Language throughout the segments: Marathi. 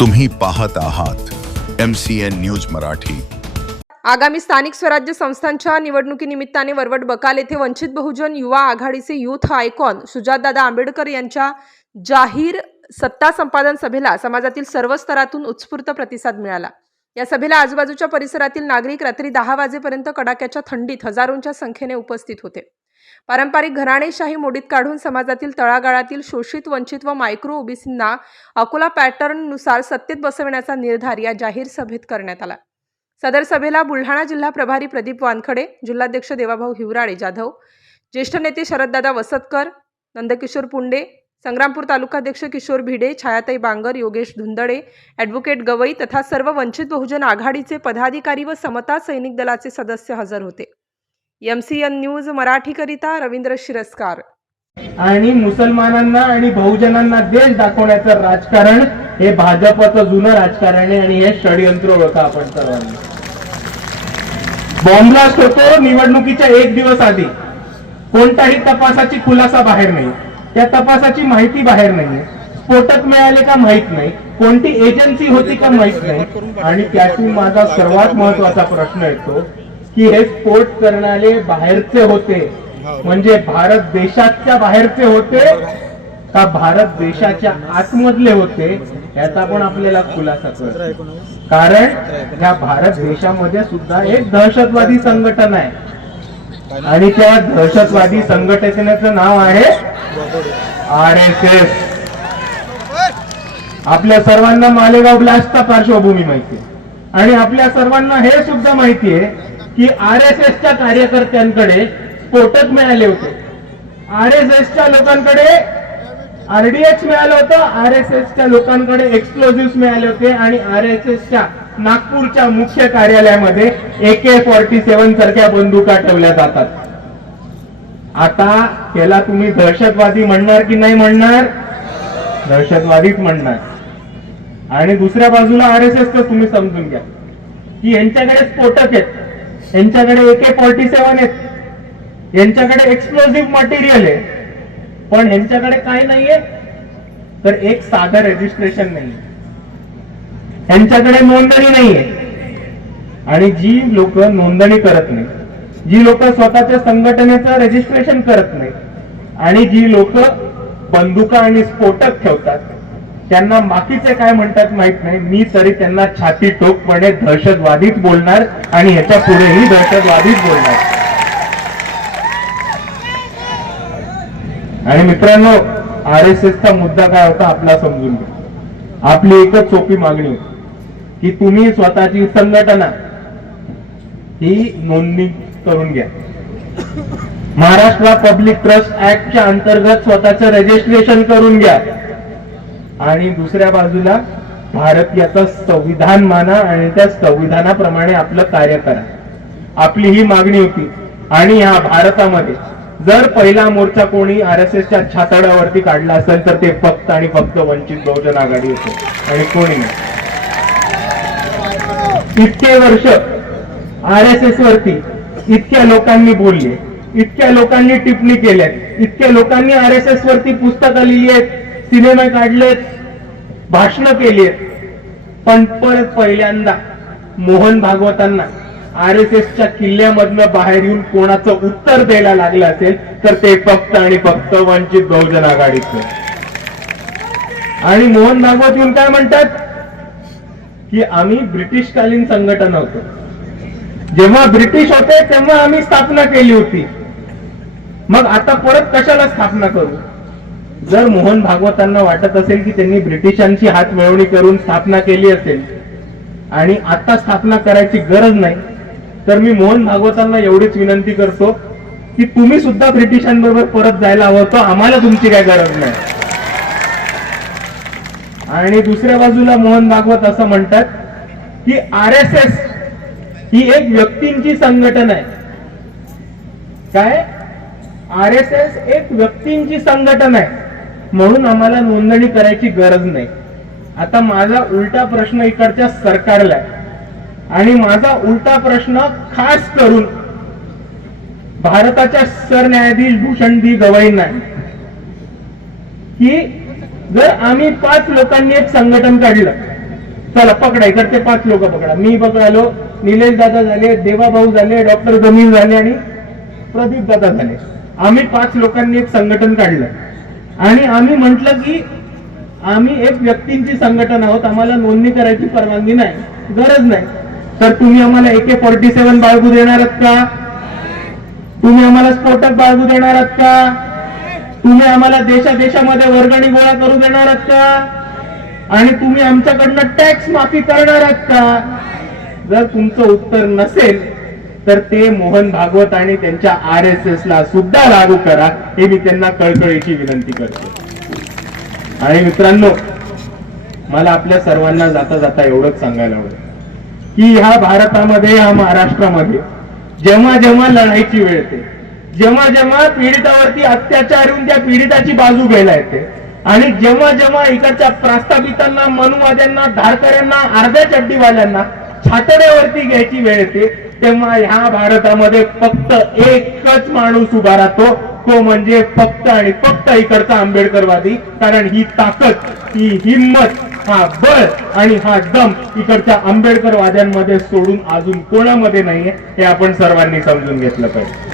तुम्ही पाहत आहात M C N news Marathi. आगामी स्थानिक स्वराज्य संस्थांच्या निवडणुकीनिमित्ताने वरवट बकाल येथे वंचित बहुजन युवा आघाडीचे युथ आयकॉन सुजातदादा आंबेडकर यांच्या जाहीर सत्ता संपादन सभेला समाजातील सर्व स्तरातून उत्स्फूर्त प्रतिसाद मिळाला. या सभेला आजूबाजूच्या परिसरातील नागरिक रात्री दहा वाजेपर्यंत कडाक्याच्या थंडीत हजारोंच्या संख्येने उपस्थित होते. पारंपरिक घराणेशाही मोडीत काढून समाजातील तळागाळातील शोषित वंचित व मायक्रो ओबीसींना अकोला पॅटर्ननुसार सत्तेत बसविण्याचा निर्धार या जाहीर सभेत करण्यात आला. सदर सभेला बुलढाणा जिल्हा प्रभारी प्रदीप वानखडे जिल्हाध्यक्ष देवाभाऊ हिवराळे जाधव ज्येष्ठ नेते शरददादा वसतकर नंदकिशोर पुंडे संग्रामपूर तालुकाध्यक्ष किशोर भिडे छायाताई बांगर योगेश धुंदडे ॲडव्होकेट गवई तथा सर्व वंचित बहुजन आघाडीचे पदाधिकारी व समता सैनिक दलाचे सदस्य हजर होते. एम सी एन न्यूज मराठीकरिता रवींद्र शिरस्कार. आणि मुसलमानांना आणि बहुजनांना देश दाखवण्याचं राजकारण हे भाजपचं जुनं राजकारण आहे आणि हे षडयंत्र ओळखा आपण सर्वांनी. बॉम्बलास्ट होतो निवडणुकीच्या एक दिवस आधी. कोणताही तपासाची खुलासा बाहेर नाही. त्या तपासाची माहिती बाहेर नाही. स्फोटक मिळाले का माहीत नाही. कोणती एजन्सी होती का माहीत नाही. आणि त्यातून माझा सर्वात महत्त्वाचा प्रश्न येतो की हे स्फोट करणारे बाहेरचे होते. म्हणजे भारत देशाच्या बाहेरचे होते का भारत देशाच्या आतमधले होते याचा पण आपल्याला खुलासा करतो कारण या भारत देशामध्ये सुद्धा एक दहशतवादी संघटना आहे. आणि त्या दहशतवादी संघटनेचं नाव आहे आर एस एस. आपल्या सर्वांना मालेगाव ब्लास्टचा पार्श्वभूमी माहिती आहे. आणि आपल्या सर्वांना हे सुद्धा माहिती आहे की आर एस एसच्या कार्यकर्त्यांकडे स्फोटक मिळाले होते. आर एस एसच्या लोकांकडे आरडीएक्स मिळालं होतं आर एस एसच्या लोकांकडे एक्सप्लोजिव्ह मिळाले होते आणि आर एस एसच्या नागपूरच्या मुख्य कार्यालयामध्ये ए के फॉर्टी सेव्हन सारख्या बंदुका ठेवल्या जातात. आता त्याला तुम्ही दहशतवादी म्हणणार की नाही म्हणणार? दहशतवादीच म्हणणार. आणि दुसऱ्या बाजूला आर एस एस तुम्ही समजून घ्या. की यांच्याकडे स्फोटक आहेत. यांच्याकडे ए के फॉर्टी सेवन आहेत. यांच्याकडे एक्सप्लोसिव्ह मटेरियल आहे. पण यांच्याकडे काय नाहीये. तर एक साधं रेजिस्ट्रेशन नाही यांच्याकडे नोंदणी नाहीये. आणि जी लोक नोंदणी करत नाही जी लोक स्वतःच्या संघटनेचं रजिस्ट्रेशन करत नाही आणि जी लोक बंदुका आणि स्फोटक ठेवतात त्यांना बाकीचे काय म्हणतात माहीत नाही. मी तरी त्यांना छाती टोकपणे दहशतवादीच बोलणार आणि याच्या पुढेही दहशतवादीच बोलणार. आणि मित्रांनो आर एस एसचा मुद्दा काय होता आपला समजून घ्या. आपली एकच सोपी मागणी होती की तुम्ही स्वतःची संघटना ही नोंदणी करून घ्या. महाराष्ट्र पब्लिक ट्रस्ट ऍक्टच्या अंतर्गत स्वतःचं रजिस्ट्रेशन करून घ्या. आणि दुसऱ्या बाजूला भारतीयाचं संविधान माना आणि त्या संविधानाप्रमाणे आपलं कार्य करा. आपली ही मागणी होती. आणि या भारतामध्ये जर पहिला मोर्चा कोणी आर एस एसच्या छाताडावरती काढला असेल तर ते फक्त आणि फक्त वंचित बहुजन आघाडी होते. आणि कोणी नाही. इतके वर्ष आर एस एस वरती इतक्या लोकांनी बोलले इतक्या लोकांनी टिप्पणी केल्या इतक्या लोकांनी आर एस एस वरती पुस्तकं लिहिली आहेत. सिनेमे काढलेत. भाषणं केली पण परत पहिल्यांदा मोहन भागवतांना आर एस एसच्या किल्ल्यामधनं बाहेर येऊन कोणाचं उत्तर द्यायला लागलं असेल तर ते फक्त आणि फक्त वंचित बहुजन आघाडीचं. आणि मोहन भागवत येऊन काय म्हणतात? की आम्ही ब्रिटिशकालीन संघटन होतो. जेव्हा ब्रिटिश होते तेव्हा आम्ही स्थापना केली होती. मग आता परत कशाला स्थापना करू? जर मोहन भागवतांना वाटत असेल की त्यांनी ब्रिटिशांची हात मिळवणी करून स्थापना केली असेल आणि आता स्थापना करायची गरज नाही तर मी मोहन भागवतांना एवढीच विनंती करतो की तुम्ही सुद्धा ब्रिटिशांबरोबर परत जायला हवं होतं आम्हाला तुमची काय गरज नाही. आणि दुसऱ्या बाजूला मोहन भागवत असं म्हणतात की आर एस एस ही एक व्यक्तींची संघटना आहे. काय? आर एस एस एक व्यक्तींची संघटना आहे. म्हणून आम्हाला नोंदणी करायची गरज नाही. आता माझा उलटा प्रश्न इकडच्या सरकारला आहे. आणि माझा उलटा प्रश्न खास करून भारताच्या सरन्यायाधीश भूषण दी गवईंना की जर आम्ही पाच लोकांनी एक संघटन काढलं चला पकडा इकडचे पाच लोक पकडा. मी पकडालो निलेश दादा झाले देवाभाऊ झाले डॉक्टर जमीन झाले आणि प्रदीप दादा झाले. आम्ही पाच लोकांनी एक संघटन काढलं. आणि आम्ही म्हंटल की आम्ही एक व्यक्तींची संघटना आहोत. आम्हाला नोंदणी करायची परवानगी नाही. गरज नाही. तर तुम्ही आम्हाला एके फॉर्टी सेव्हन बाळगू देणार आहात का? तुम्ही आम्हाला स्फोटक बाळगू देणार आहात का? तुम्ही आम्हाला देशादेशामध्ये वर्गणी गोळा करू देणार आहात का? आणि तुम्ही आमच्याकडनं टॅक्स माफी करणार आहात का? जर तुमचं उत्तर नसेल तर ते मोहन भागवत आणि त्यांच्या आर एस एस ला सुद्धा लागू करा हे मी त्यांना कळकळीची विनंती करतो. आणि मित्रांनो मला आपल्या सर्वांना जाता जाता एवढंच सांगायला आवडेल की ह्या भारतामध्ये ह्या महाराष्ट्रामध्ये जेव्हा जेव्हा लढाईची वेळ येते जेव्हा जेव्हा पीडितावरती अत्याचार येऊन त्या पीडिताची बाजू घ्यायला येते आणि जेव्हा जेव्हा इकडच्या प्रस्थापितांना मनुवाद्यांना धारकऱ्यांना अर्ध्या चड्डीवाल्यांना छातड्यावरती घ्यायची वेळ येते तेव्हा ह्या भारतामध्ये फक्त एकच माणूस उभा राहतो. तो म्हणजे फक्त आणि फक्त इकडचा आंबेडकरवादी. कारण ही ताकद ही हिंमत हा बळ आणि हा दम इकडच्या आंबेडकरवाद्यांमध्ये सोडून अजून कोणामध्ये नाहीये हे आपण सर्वांनी समजून घेतलं पाहिजे.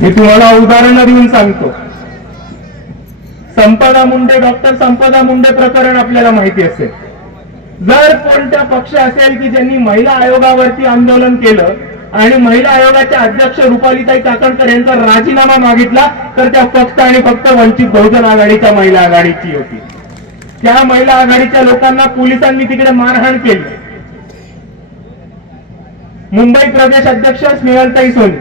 मी तुम्हाला उदाहरणं देऊन सांगतो. संपदा मुंडे डॉक्टर संपदा मुंडे प्रकरण आपल्याला माहिती असेल. जर कोणता पक्ष असेल की ज्यांनी महिला आयोगावरती आंदोलन केलं आणि महिला आयोगाच्या अध्यक्ष रुपालीताई काकणकर यांचा राजीनामा मागितला तर त्या फक्त आणि फक्त वंचित बहुजन आघाडीच्या महिला आघाडीची होती. त्या महिला आघाडीच्या लोकांना पोलिसांनी तिकडे मारहाण केली. मुंबई प्रदेश अध्यक्ष स्नेहलताई सोनी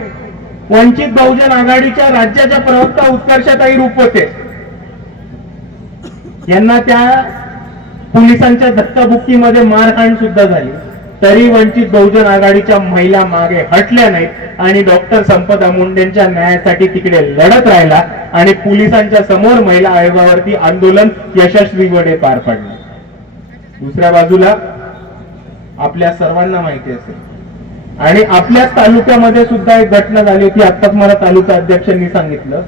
वंचित बहुजन आघाडीच्या राज्याच्या प्रवक्ता उत्कर्षताई रूप होते यांना त्या पोलिसांच्या धक्काबुक्कीमध्ये मारहाण सुद्धा झाली. तरी वंचित बहुजन आघाडीच्या महिला मागे हटल्या नाहीत आणि डॉक्टर संपदा मुंडेंच्या न्यायासाठी तिकडे लढत राहिला आणि पोलिसांच्या समोर महिला आयोगावरती आंदोलन यशस्वीपणे पार पडलं. दुसऱ्या बाजूला आपल्या सर्वांना माहिती असेल. आणि आपल्याच तालुक्यामध्ये सुद्धा एक घटना झाली होती आत्ताच मला तालुका अध्यक्षांनी सांगितलं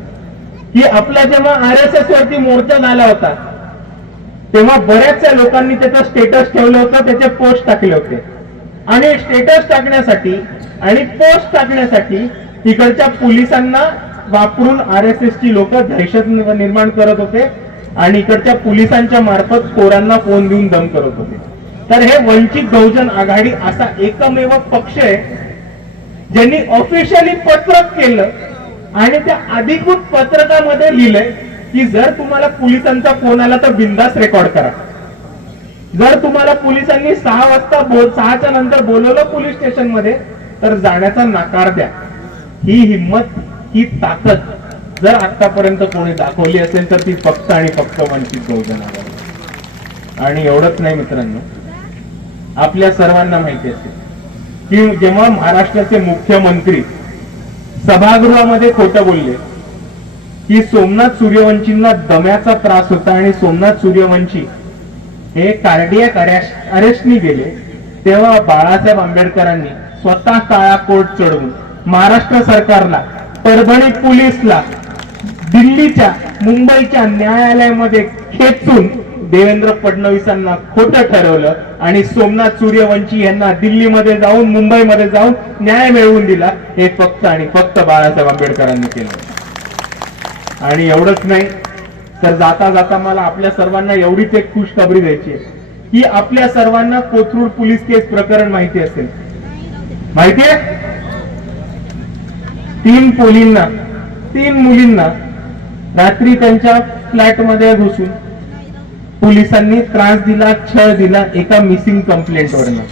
की आपला जेव्हा आर एस एस वरती मोर्चा झाला होता तेव्हा बऱ्याचशा लोकांनी त्याचं स्टेटस ठेवलं होतं त्याचे पोस्ट टाकले होते. आणि स्टेटस टाकण्यासाठी आणि पोस्ट टाकण्यासाठी इकडच्या पोलिसांना वापरून आर एस एस ची लोक दहशत निर्माण करत होते आणि इकडच्या पोलिसांच्या मार्फत कोरांना फोन देऊन दम करत होते. तर हे वंचित बहुजन आघाडी असा एकमेव पक्ष आहे ज्यांनी ऑफिशियली पत्रक केलं आणि त्या अधिकृत पत्रकामध्ये लिहिलंय की जर तुम्हाला पोलिसांचा फोन आला तर बिंदास रेकॉर्ड करा. जर तुम्हाला पोलिसांनी सहा वाजता बोल सहाच्या नंतर बोलवलं पोलीस स्टेशनमध्ये तर जाण्याचा नकार द्या. ही हिंमत ही ताकद जर आतापर्यंत कोणी दाखवली असेल तर ती फक्त आणि फक्त वंचित बहुजन आघाडी आणि एवढंच नाही मित्रांनो आपल्या सर्वांना माहिती असेल की जेव्हा महाराष्ट्राचे मुख्यमंत्री सभागृहामध्ये खोटं बोलले की सोमनाथ सूर्यवंशींना दम्याचा त्रास होता आणि सोमनाथ सूर्यवंशी हे कार्डियक अरेस्टनी गेले. तेव्हा बाळासाहेब आंबेडकरांनी स्वतः काळा कोट चढवून महाराष्ट्र सरकारला परभणी पोलीसला दिल्लीच्या मुंबईच्या न्यायालयामध्ये खेचून देवेंद्र फडणवीसांना खोटं ठरवलं आणि सोमनाथ सूर्यवंशी यांना दिल्लीमध्ये जाऊन मुंबईमध्ये जाऊन न्याय मिळवून दिला हे फक्त आणि फक्त बाळासाहेब आंबेडकरांनी केलं. आणि एवढंच नाही तर जाता जाता मला आपल्या सर्वांना एवढीच एक खुश खबरी द्यायची आहे. की आपल्या सर्वांना कोथरूड पोलीस केस प्रकरण माहिती असेल. माहितीये तीन पोलींना तीन मुलींना रात्री त्यांच्या फ्लॅटमध्ये घुसून पोलिसांनी त्रास दिला छळ दिला एका मिसिंग कंप्लेंट वरनं.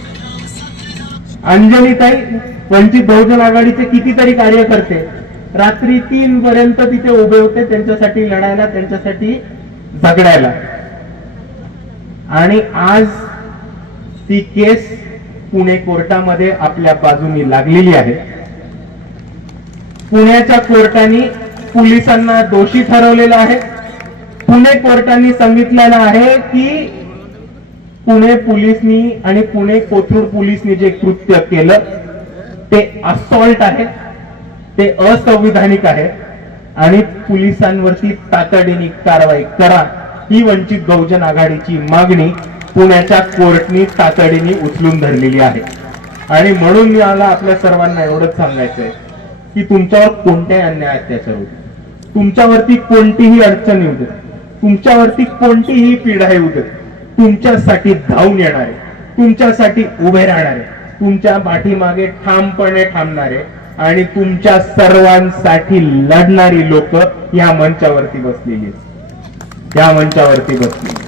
अंजलीताई वंचित बहुजन आघाडीचे कितीतरी कार्यकर्ते रात्री तीन पर्यंत तिथे उभे होते त्यांच्यासाठी लढायला त्यांच्यासाठी झगडायला. आणि आज ती केस पुणे कोर्टामध्ये आपल्या बाजूनी लागलेली आहे. पुण्याच्या कोर्टाने पोलिसांना दोषी ठरवलेलं आहे. पुणे कोर्टाने सांगितलेलं आहे की पुणे पोलिसनी आणि पुणे कोथरूड पोलिसनी जे कृत्य केलं ते असॉल्ट आहे. ते असंविधानिक आहे. आणि पोलिसांवरती तातडीने कारवाई करा ही वंचित बहुजन आघाडीची मागणी पुण्याच्या कोर्टनी तातडीने उचलून धरलेली आहे. आणि म्हणून मला आपल्या सर्वांना एवढंच सांगायचं आहे की तुमच्यावर कोणत्याही अन्याय अत्याचार होते तुमच्यावरती कोणतीही अडचण येऊ दे. तुमच्यावरती कोणतीही पीडा येऊ दे. तुमच्यासाठी धावून येणारे तुमच्यासाठी उभे राहणारे तुमच्या पाठीमागे ठामपणे थांबणारे आणि तुमच्या सर्वांसाठी लढणारी लोक या मंचावरती बसलेली या मंचावरती बसलेली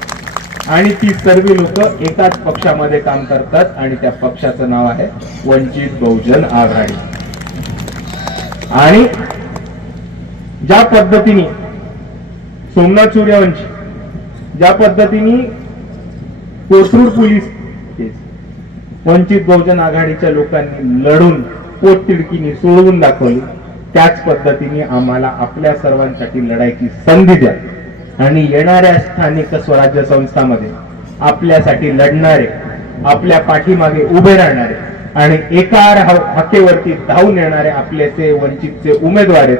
आणि ती सर्व लोक एकाच पक्षामध्ये काम करतात आणि त्या पक्षाचं नाव आहे वंचित बहुजन आघाडी. आणि ज्या पद्धतीने सोमनाथ सूर्यवंशी ज्या पद्धतीने कोथरूड पोलीस वंचित बहुजन आघाडीच्या लोकांनी लढून पोटतिडकीने सोडवून दाखवली. त्याच पद्धतीने आम्हाला आपल्या सर्वांसाठी लढायची संधी द्या. आणि येणाऱ्या स्थानिक स्वराज्य संस्थामध्ये आपल्यासाठी लढणारे आपल्या पाठीमागे उभे राहणारे आणि एका राह- हाकेवरती धावून येणारे आपल्याचे वंचितचे उमेदवार आहेत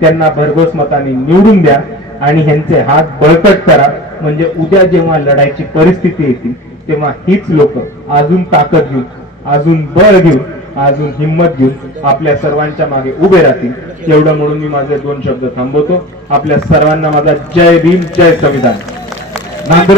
त्यांना भरघोस मताने निवडून द्या आणि ह्यांचे हात बळकट करा. म्हणजे उद्या जेव्हा लढायची परिस्थिती येतील तेव्हा हीच लोक अजून ताकद घेऊन अजून बळ घेऊन अजून हिंमत घेऊन आपल्या सर्वांच्या मागे उभे राहतील. एवढं म्हणून मी माझे दोन शब्द थांबवतो. आपल्या सर्वांना माझा जय भीम जय संविधान. नांदुरा